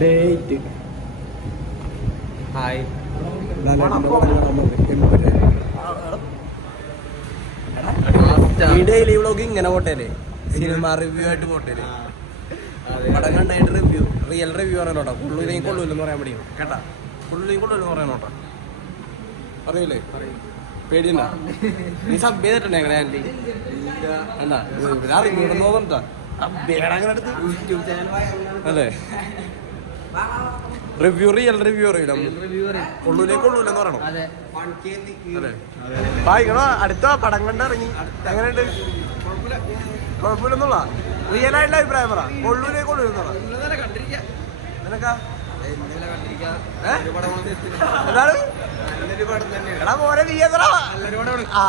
Date hi daily vlog ഇങ്ങനെ പോട്ടേലേ cinema review ആയിട്ട് പോട്ടേലേ പടം കണ്ടായിട്ട് റിവ്യൂ റിയൽ റിവ്യൂ പറയാനോട്ടോ കൊള്ളൂലെങ്കിൽ കൊള്ളൂലെന്ന് പറയാൻ പഠിക്കും കേട്ടാ കൊള്ളൂലെങ്കിൽ കൊള്ളൂലെന്ന് പറയാനോട്ടോ അറിയില്ലേ പേടിയുണ്ടാ നീ സബ് ചെയ്തിട്ടുണ്ടേ എങ്ങനെ ആൻറ്റി എന്താ റിവ്യൂ നോക്കണ്ടാ അതെ റിവ്യൂ റിയൽ റിവ്യൂ അറിയില്ല കൊള്ളൂലേ കൊള്ളൂലെന്ന് പറയണം അതെ വായിക്കണോ അടുത്ത പടം കണ്ടിറങ്ങി എങ്ങനെയുണ്ട് കുഴപ്പമില്ലെന്നുള്ള റിയൽ ആയിട്ടുള്ള അഭിപ്രായം പറ കൊള്ളൂലേ കൊള്ളൂലെന്ന് പറ നിനക്കാ എന്താണ് എടാ മോനെ നീ എത്ര ആ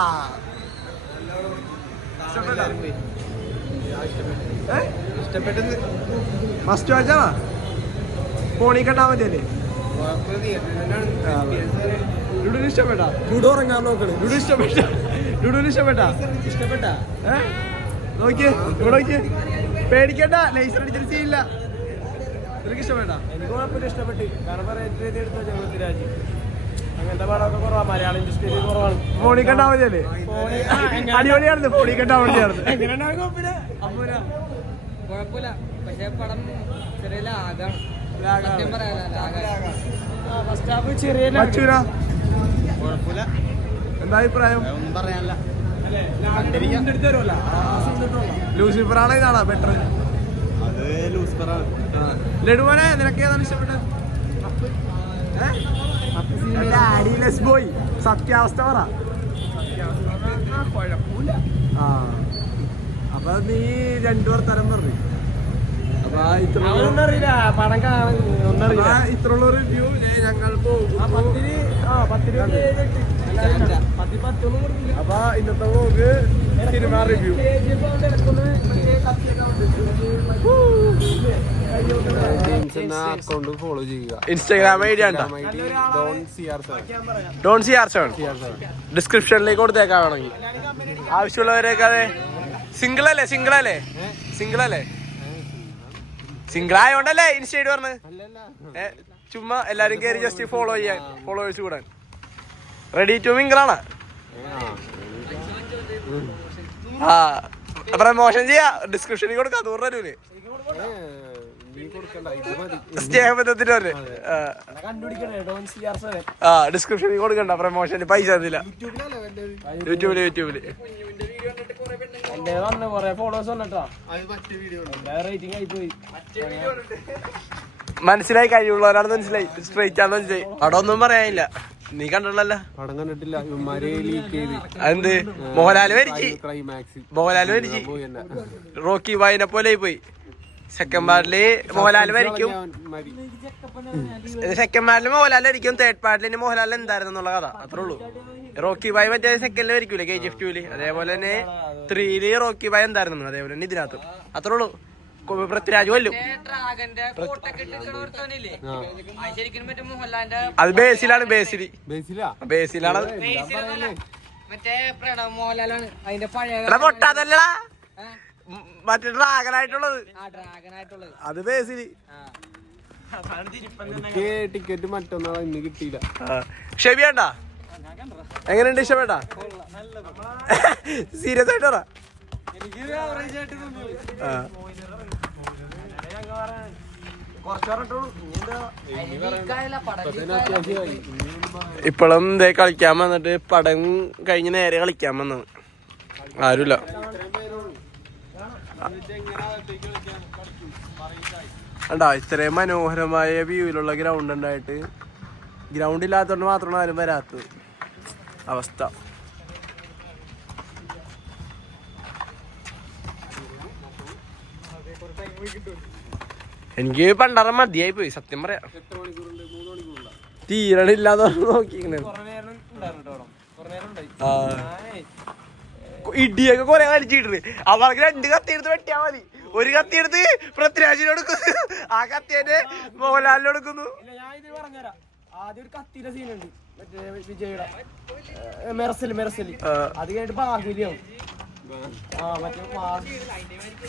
ഇഷ്ടപ്പെട്ടത് ഫസ്റ്റ് വാച്ചാണോ ഫോണിൽ കണ്ടാ മതിയല്ലേ ലുഡുവിന് ഇഷ്ടപ്പെട്ടാ ലുഡു ഉറങ്ങാൻ നോക്കണേ ലുഡുവിന് ഇഷ്ടപ്പെട്ടാ നോക്കിയേ ഇവിടെ നോക്കിയേ പേടിക്കണ്ട ലൈസർ അടിച്ചിട്ട് ചെയ്യില്ല നിനക്ക് ഇഷ്ടപ്പെട്ടാ എനിക്ക് കുഴപ്പമില്ല ഇഷ്ടപ്പെട്ട് കാരണം എടുത്ത ജഗത്തിരാജ് അങ്ങനത്തെ പടമൊക്കെ കുറവാണ് മലയാളം ഇൻഡസ്ട്രിയിൽ കുറവാണ് ഫോണിൽ കണ്ടാ മതിയല്ലേ അടിപൊളിയായിരുന്നു ഫോണിൽ കണ്ടാ മതിയായിരുന്നു എങ്ങനെയാണ് കുഴപ്പമില്ല പക്ഷെ പടം ചെറിയ ലാഗാണ് എന്താ അഭിപ്രായം ഒന്നും പറയാനില്ല ലൂസിഫർ ആണോ ഇതാണോ ബെറ്റർ അത് ലൂസിഫറാണ് ലഡുവനെ നിനക്ക് ഏതാണ് ഇഷ്ടപ്പെട്ടത് ബോയ് സത്യാവസ്ഥ പറ ആ അപ്പൊ നീ രണ്ടു വർത്തരം പറഞ്ഞു ഇത്രയുള്ള റിവ്യൂ ഞങ്ങൾ പോകും അപ്പൊ ഇന്നത്തെ vlog cinema review account follow ചെയ്യുക Instagram I D Don C R 7 ഡിസ്ക്രിപ്ഷനിലേക്ക് കൊടുത്തേക്കാൻ വേണമെങ്കിൽ ആവശ്യമുള്ളവരെയൊക്കെ അതെ സിംഗിൾ അല്ലേ സിംഗിൾ ആയോണ്ടല്ലേ ഇൻസ്റ്റൈഡ് പറഞ്ഞ് ചുമ്മാ എല്ലാരും കയറി ജസ്റ്റ് ഫോളോ ചെയ്യാൻ ഫോളോവേഴ്സ് കൂടാൻ റെഡി ടു മിംഗിളാണ് ആ പ്രമോഷൻ ചെയ്യാ ഡിസ്ക്രിപ്ഷനിൽ കൊടുക്കാം 100 രൂപ സ്നേഹബന്ധത്തിന് പറഞ്ഞ് ആ ഡിസ്ക്രിപ്ഷനിൽ കൊടുക്കണ്ട പ്രമോഷന് പൈസ തന്നില്ല യൂട്യൂബില് മനസ്സിലായി കഴിവുള്ളവരാണെന്ന് മനസ്സിലായി സ്ട്രൈറ്റ് ആണെന്ന് മനസ്സിലായി അവിടെ ഒന്നും പറയാനില്ല നീ കണ്ടിട്ടുള്ളല്ലോ പടം കണ്ടിട്ടില്ല എന്ത് മോഹൻലാല് മരിച്ചു റോക്കി ബായിനെ പോലെ പോയി സെക്കൻഡ് പാർട്ടില് മോഹൻലാല് മരിക്കും സെക്കൻഡ് പാർട്ടില് മോഹൻലാൽ മരിക്കും തേർഡ് പാർട്ടില് മോഹൻലാൽ എന്തായിരുന്നു എന്നുള്ള കഥ അത്രേ ഉള്ളൂ റോക്കി ബായ് മറ്റേ സെക്കൻഡില് മരിക്കൂലേ KGF 2 അതേപോലെ തന്നെ 3 റോക്കി ബായ് എന്തായിരുന്നു അതേപോലെ തന്നെ ഇതിനകത്തും അത്രേ ഉള്ളൂ പൃഥ്വിരാജ് കൊല്ലും അത് ബേസിലാണ് പൊട്ടാതല്ലടാ മറ്റേ ഡ്രാഗനായിട്ടുള്ളത് അത് ബേസില് ടിക്കറ്റ് മറ്റൊന്നും ഇന്ന് കിട്ടിയില്ല ഷെബിയാണ്ടാ എങ്ങനെയുണ്ട് ഇഷ്ടപ്പെട്ടാ സീരിയസ് ആയിട്ട് പറ ഇപ്പോഴും ഇതേ കളിക്കാൻ വന്നിട്ട് പടം കഴിഞ്ഞ് നേരെ കളിക്കാൻ വന്നു ആരുമില്ല അണ്ടാ ഇത്രയും മനോഹരമായ വ്യൂവിലുള്ള ഗ്രൗണ്ട് ഉണ്ടായിട്ട് ഗ്രൗണ്ട് ഇല്ലാത്തതുകൊണ്ട് മാത്രമാണ് ആരും വരാത്തത് അവസ്ഥ എനിക്ക് പണ്ടറം മതിയായി പോയി സത്യം പറയാം തീരണില്ലാതെ നോക്കിങ്ങനെ ഇടിയൊക്കെ കൊറേ വലിച്ചിട്ട് അവർക്ക് 2 കത്തി എടുത്ത് വെട്ടിയാ മതി ഒരു കത്തി എടുത്ത് പൃഥ്വിരാജിന് കൊടുക്കുന്നു ആ കത്തിയെ മോഹൻലാലിന് കൊടുക്കുന്നു ആദ്യം ഒരു കത്തിയുടെ സീനുണ്ട് മറ്റേ വിജയുടെ മെറസല് അത് കഴിഞ്ഞിട്ട് ബാഹുല്യം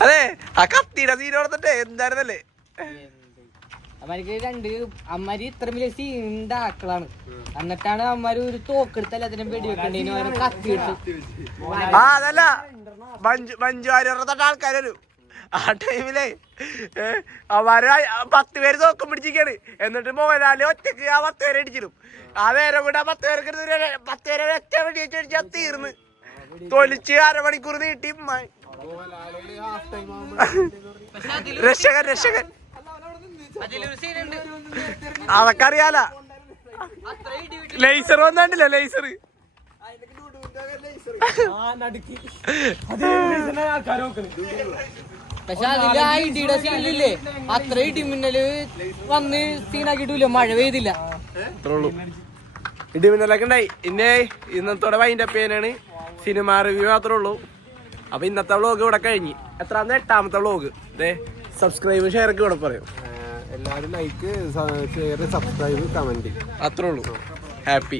അതെ ആ കത്തിയുടെ സീൻ കൊടുത്തിട്ടേ എന്തായിരുന്നല്ലേ അമ്മക്ക് അമ്മര് ഇത്ര വലിയ സീനിന്റെ ആക്കളാണ്. എന്നിട്ടാണ് അമ്മര് ഒരു തോക്കെടുത്തല്ല അതിനും വെടിവെക്കണ്ടേന് കത്തിയിട്ട്. ആ അതല്ല മഞ്ജു വാര്യരുടെ ആൾക്കാർ വരും ആ ടൈമിലേ അവര് 10 പേര് തോക്കം പിടിച്ചിരിക്കാണ്. എന്നിട്ട് മോഹൻലാല് ഒറ്റക്ക് ആ 10 പേരെ അടിച്ചിരും. ആ നേരം കൂടെ 10 പേർക്ക് 10 പേരെ ഒറ്റ വെടിവെച്ചടിച്ചാൽ തീർന്ന് തൊലിച്ച് അരമണിക്കൂർ നീട്ടി. രക്ഷകൻ അതൊക്കെ അറിയാല. ലേസർ വന്നില്ല ലേസർ പക്ഷെ അതില് ആ ഇടിയുടെ സീനില്ലേ അത്ര ഇടിമിന്നല് വന്ന് സീനാക്കിട്ടില്ല. മഴ പെയ്തില്ല. അത്രയുള്ളൂ. ഇടിമിന്നലൊക്കെ ഉണ്ടായി. ഇന്നേ ഇന്നത്തോടെ വൈൻഡപ്പ് ചെയ്യാനാണ്. സിനിമ റിവ്യൂ മാത്രമേ ഉള്ളൂ. അപ്പൊ ഇന്നത്തെ വ്ളോഗ് ഇവിടെ കഴിഞ്ഞ്. എത്രാമത്തെ 8ാമത്തെ വ്ളോഗ്. സബ്സ്ക്രൈബ് ഷെയർ ഒക്കെ ഇവിടെ പറയും. എല്ലാവരും ലൈക്ക് ഷെയർ സബ്സ്ക്രൈബ് കമന്റ് അത്രേ ഉള്ളൂ. ഹാപ്പി.